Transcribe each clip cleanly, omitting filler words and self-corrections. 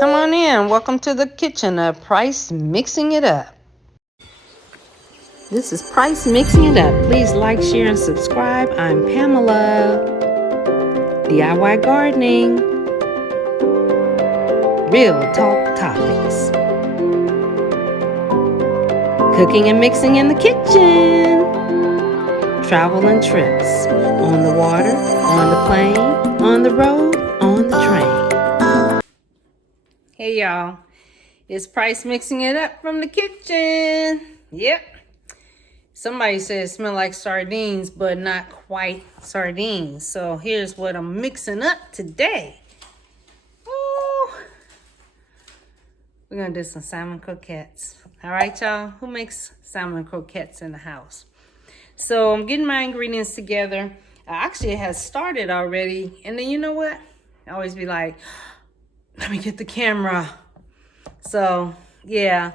Come on in. Welcome to the kitchen of Price Mixing It Up. This is Price Mixing It Up. Please like, share, and subscribe. I'm Pamela. DIY gardening. Real talk topics. Cooking and mixing in the kitchen. Travel and trips. On the water, on the plane, on the road, on the train. Hey y'all. It's Price Mixing It Up from the kitchen. Yep. Somebody said it smelled like sardines, but not quite sardines. So here's what I'm mixing up today. Ooh. We're going to do some salmon croquettes. All right, y'all? Who makes salmon croquettes in the house? So I'm getting my ingredients together. Actually, it has started already. And then you know what? I always be like, let me get the camera. So, yeah.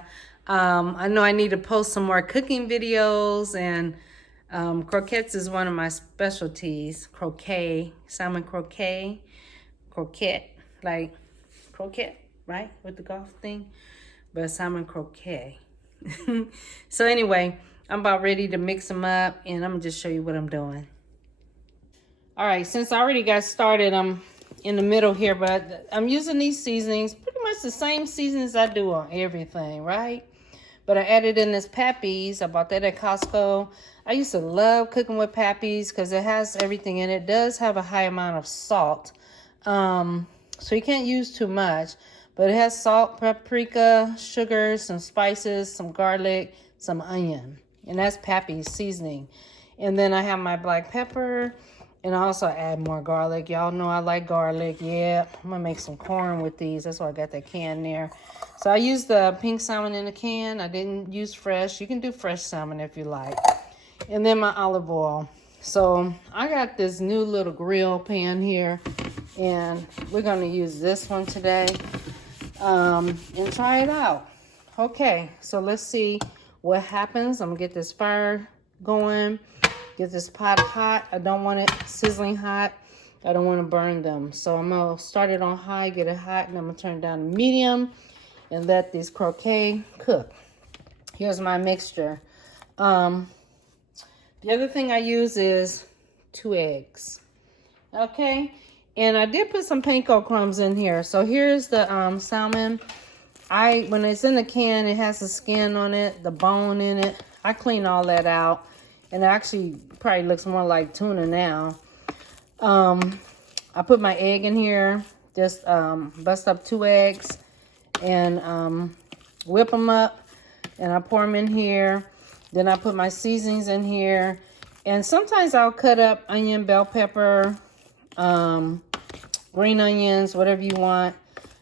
I know I need to post some more cooking videos, and croquettes is one of my specialties. Croquet, salmon croquet, croquette, like croquette, right? With the golf thing, but salmon croquet. So anyway, I'm about ready to mix them up, and I'm gonna just show you what I'm doing. All right, since I already got started, I'm in the middle here, but I'm using these seasonings, pretty much the same seasonings I do on everything, right? But I added in this Pappy's. I bought that at Costco. I used to love cooking with Pappy's because it has everything in it. It does have a high amount of salt. So you can't use too much. But it has salt, paprika, sugar, some spices, some garlic, some onion. And that's Pappy's seasoning. And then I have my black pepper. And I also add more garlic. Y'all know I like garlic. Yeah, I'm going to make some corn with these. That's why I got that can there. So I used the pink salmon in the can. I didn't use fresh. You can do fresh salmon if you like. And then my olive oil. So I got this new little grill pan here. And we're going to use this one today. And try it out. Okay, so let's see what happens. I'm going to get this fire going. Get this pot hot. I don't want it sizzling hot. I don't want to burn them. So I'm going to start it on high, get it hot, and I'm going to turn it down to medium and let these croquet cook. Here's my mixture. The other thing I use is 2 eggs. Okay? And I did put some panko crumbs in here. So here's the salmon. When it's in the can, it has the skin on it, the bone in it. I clean all that out. And it actually probably looks more like tuna now. I put my egg in here. Just bust up 2 eggs and whip them up. And I pour them in here. Then I put my seasonings in here. And sometimes I'll cut up onion, bell pepper, green onions, whatever you want.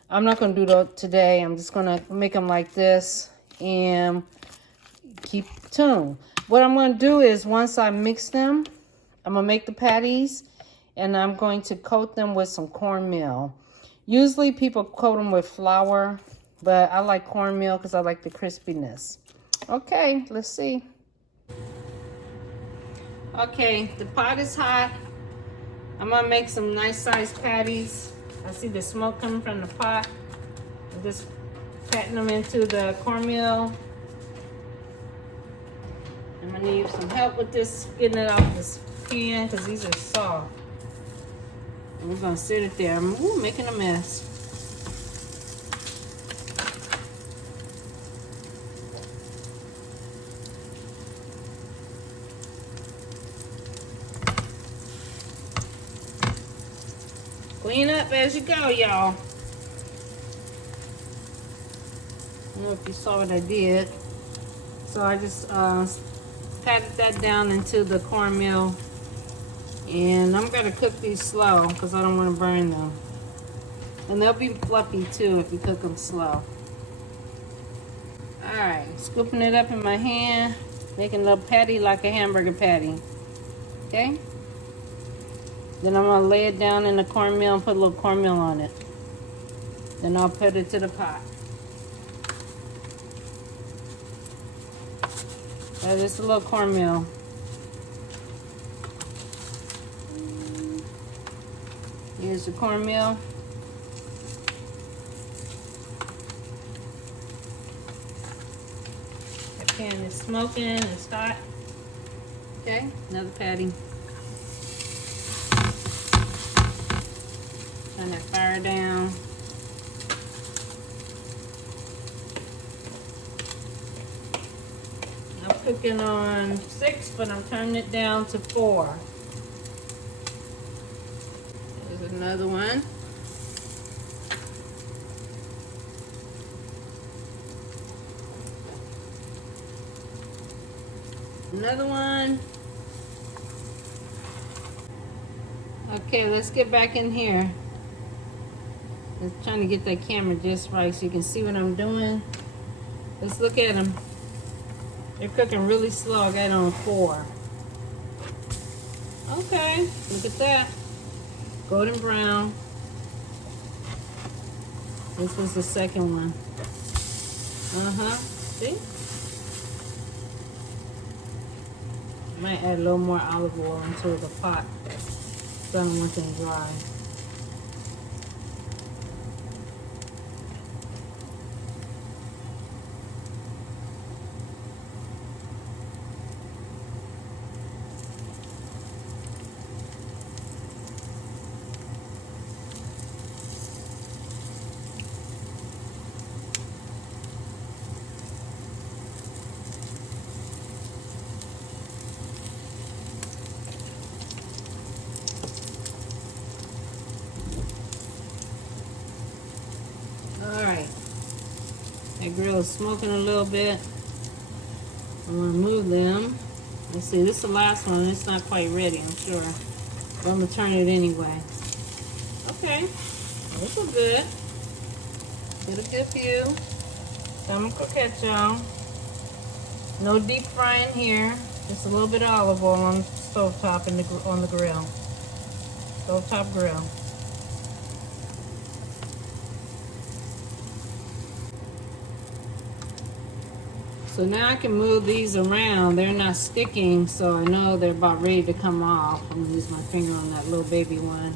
I'm not going to do that today. I'm just going to make them like this and keep tuned. What I'm going to do is once I mix them, I'm going to make the patties and I'm going to coat them with some cornmeal. Usually people coat them with flour, but I like cornmeal because I like the crispiness. Okay, let's see. Okay, the pot is hot. I'm going to make some nice sized patties. I see the smoke coming from the pot. I'm just patting them into the cornmeal. I'm gonna need some help with this, getting it off this pan because these are soft. And we're gonna sit it there. Ooh, making a mess. Clean up as you go, y'all. I don't know if you saw what I did. So I just patted that down into the cornmeal. And I'm going to cook these slow because I don't want to burn them. And they'll be fluffy too if you cook them slow. Alright, scooping it up in my hand. Making a little patty like a hamburger patty. Okay? Then I'm going to lay it down in the cornmeal and put a little cornmeal on it. Then I'll put it to the pot. Just a little cornmeal. Here's the cornmeal. pan is smoking, it's hot. Okay, another patty. Turn that fire down. I'm cooking on 6, but I'm turning it down to 4. There's another one. Another one. Okay, let's get back in here. I'm trying to get that camera just right so you can see what I'm doing. Let's look at them. They're cooking really slow. I got it on 4. Okay, look at that. Golden brown. This was the second one. See? Might add a little more olive oil into the pot so I don't want them dry. Alright, that grill is smoking a little bit. I'm going to move them. Let's see, this is the last one. It's not quite ready, I'm sure. But I'm going to turn it anyway. Okay, this is good. Get a good view. Salmon croquettes, y'all. No deep frying here. Just a little bit of olive oil on the stove top and on the grill. Stove top grill. So now I can move these around. They're not sticking, so I know they're about ready to come off. I'm gonna use my finger on that little baby one.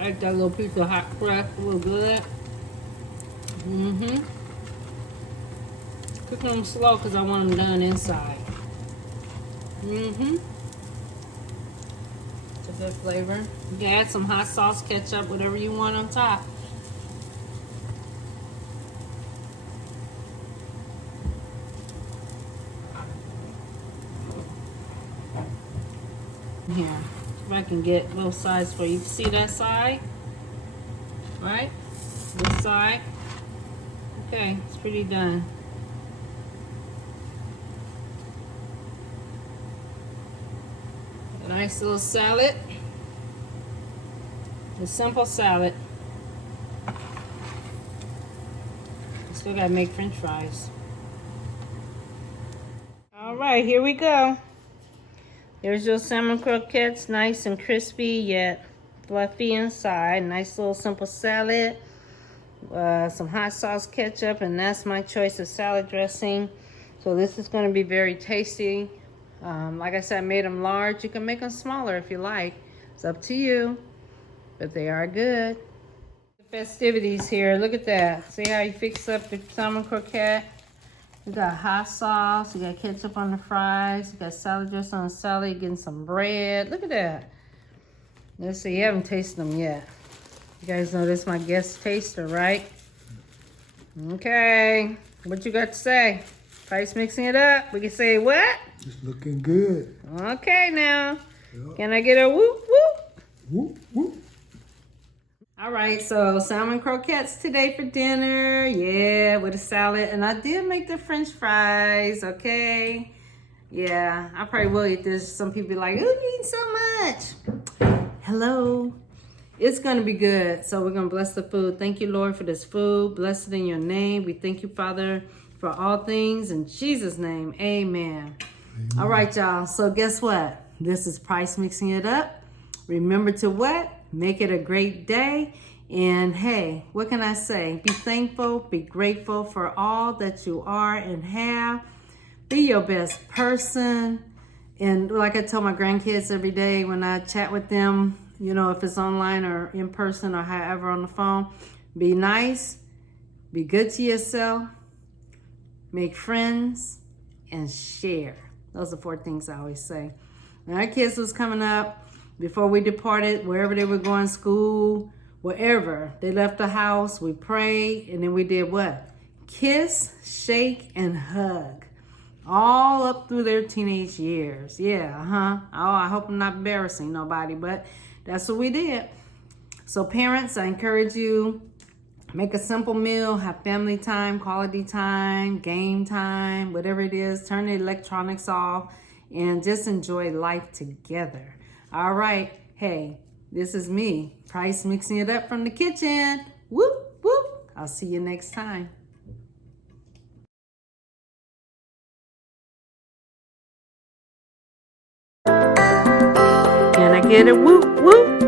I like that little piece of hot crust, a little good. Cooking them slow because I want them done inside. It's a good flavor. You can add some hot sauce, ketchup, whatever you want on top. Here, if I can get both sides for you. See that side? Right? This side. Okay, it's pretty done. A nice little salad. A simple salad. Still gotta make French fries. All right, here we go. There's your salmon croquettes, nice and crispy yet fluffy inside. Nice little simple salad. Some hot sauce ketchup, and that's my choice of salad dressing. So this is going to be very tasty. Like I said, I made them large. You can make them smaller if you like. It's up to you, but they are good. The festivities here. Look at that. See how you fix up the salmon croquette? You got hot sauce, you got ketchup on the fries, you got salad dressing on the salad, getting some bread. Look at that. Let's see, you haven't tasted them yet. You guys know this is my guest taster, right? Okay, what you got to say? Price mixing it up. We can say what? It's looking good. Okay now. Yep. Can I get a whoop whoop? Whoop, whoop. All right, so salmon croquettes today for dinner. Yeah, with a salad. And I did make the French fries, okay? Yeah, I probably will eat this. Some people be like, oh, you eat so much. Hello. It's going to be good. So we're going to bless the food. Thank you, Lord, for this food. Bless it in your name. We thank you, Father, for all things. In Jesus' name, amen. All right, y'all. So guess what? This is Price Mixing It Up. Remember to what? Make it a great day. And hey, what can I say? Be thankful, be grateful for all that you are and have. Be your best person. And like I tell my grandkids every day when I chat with them, you know, if it's online or in person or however on the phone, be nice, be good to yourself, make friends, and share. Those are 4 things I always say. When our kids was coming up, before we departed, wherever they were going, school, wherever they left the house, we prayed, and then we did what? Kiss, shake, and hug. All up through their teenage years. Yeah, Oh, I hope I'm not embarrassing nobody, but that's what we did. So parents, I encourage you, make a simple meal, have family time, quality time, game time, whatever it is. Turn the electronics off and just enjoy life together. All right. Hey, this is me, Price, mixing it up from the kitchen. Whoop, whoop. I'll see you next time. Can I get a whoop whoop?